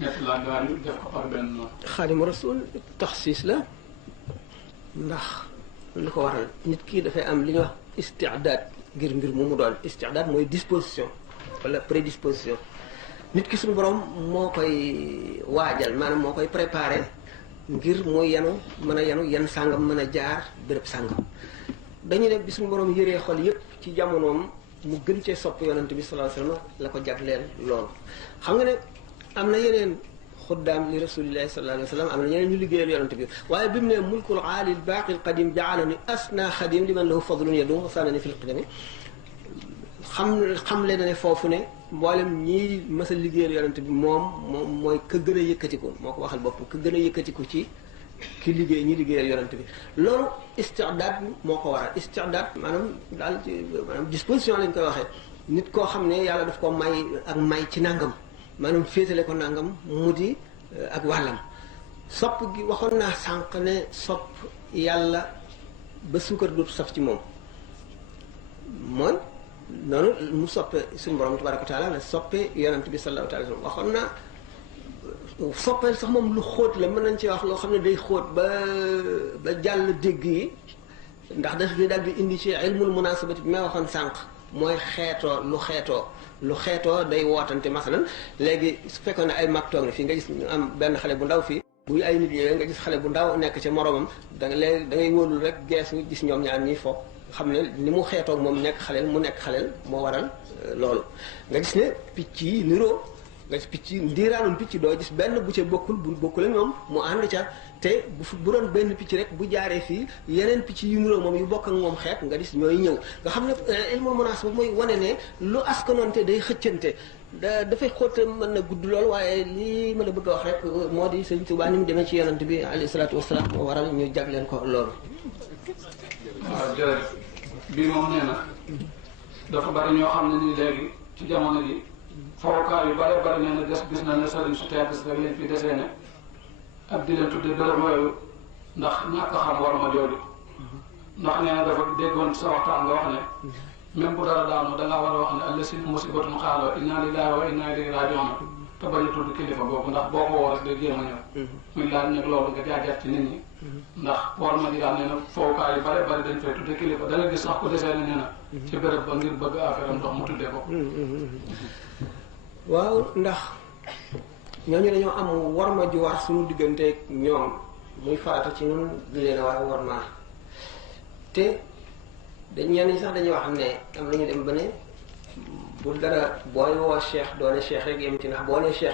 ñett la daal def ko par benn noonu. Xaadimu Rasuul taxsiis la ndax lu ko waral nit kii dafay am li ñuy wax istidaad ngir mbir mu doon istidaad mooy disposition wala prédisposition nit ki suñu borom moo koy waajal maanaam moo koy préparé ngir muy yenu mën a yenu yenn sàngam mën a jaar béréb sàngam dañu ne bi suñu borom yëree xol yépp ci jamonoom mu gën cee sopp yonante bi sallallahu alayhi wasallam la ko jagleel loolu xam nga ne am na yeneen xuddaam li rasulillahi sallallahu alayhi wasallam am na ñeneen ñu liggéeyal yonante bi waaye bi mu ne mulkul aali baaqi qadim jaalani asna xadim liman lahu fadlun yadum wasanani fil qidami xam leen ne foofu ne mboolem ñii mës a liggéeyal yonante bi moom mooy ka gën a yëkkatiku moo ko waxal boppam ka gën a yëkkatiku ci ki liggéey ñi liggéeyal yonante bi loolu istidaad moo ko waral istidaad maanaam daal ci maanaam disposition lañ koy waxee nit koo xam ne yàlla daf ko may ak may ci nangam maanaam féetale ko nangam mu di ak wàllam sopp gi waxoon naa sànq ne sopp yàlla ba suukar dootu saf ci moom mooy noonu mu soppe suñu borom tabaraka wa taala la soppe yonante bi sallallahu alayhi wa sallam waxoon naa soppeel sax moom lu xóot la mën nañ ci wax loo xam ne day xóot ba jàll dégg yi ndax daf di daal di indi ci ilmul munasabati bi may waxoon sànq mooy lu xeetoo day wootante masalan léegi su fekkoon ne ay mag toog na fii nga gis ñu am benn xale bu ndaw fii bu ay nit yooyu nga gis xale bu ndaw nekk ca moromam da ngay wóolul rek geesu gis ñoom ñaar ñii fo xam ne ni mu xeetoog moom nekk xaleel mu nekk xaleel moo waral loolu nga gis ne picc yi niroo nga gis picc ndiiraanum picc doo gis benn bu ca bokkul bu bokkule ñoom mu ànd ca te bu doon benn picc rek bu jaaree fii yeneen picc yu niroo moom yu bokk ak moom xeet nga gis ñooy ñëw nga xam ne ilmul munaasaba mooy wane ne lu askanoonte day xëccante dafay xóot mën na gudd lool waaye lii ma la bëgg a wax rek moo di Sëriñ Tuubaa ni mu demee ci yonante bi alayhi salaatu wasalaam moo waral ñu jagleen ko loolu. waaw jërëjëf bii moom nee na dafa bari ñoo xam ne nii léegi ci jamono ji fowukaay yu bare bari nee na des gis na ne sëriñ su tedd si rek leen fi desee ne ak di leen tudde bërëb yooyu ndax ñàkk xam war ma jooju ndax nee na dafa déggoon sa waxtaan nga wax ne même bu dara daanu da ngaa war a wax ne allasi musibatun xaaloo inna lillahi wa inna ilayhi rajiun te bañ a tudd kilifa boobu ndax boo ko woo rek day jéem a ñëw muy laaj nag loolu nga jaajaat ci nit ñi ndax war ma di daal nee na fowukaay yu bare bari dañ fay tudde kilifa da nga gis sax ku desee ne nee na ci béréb ba ngir bëgg affaire am ndox mu tuddee ko waaw ndax ñooñu dañoo am warma ju war suñu digganteeg ñoom muy farata ci ñun di leen a war a warmaa te dañ ñenn ñi sax dañuy wax ne am nañu dem ba ne bu dara booy woo cheikh doone cheikh rek yem ci ndax boo nee cheikh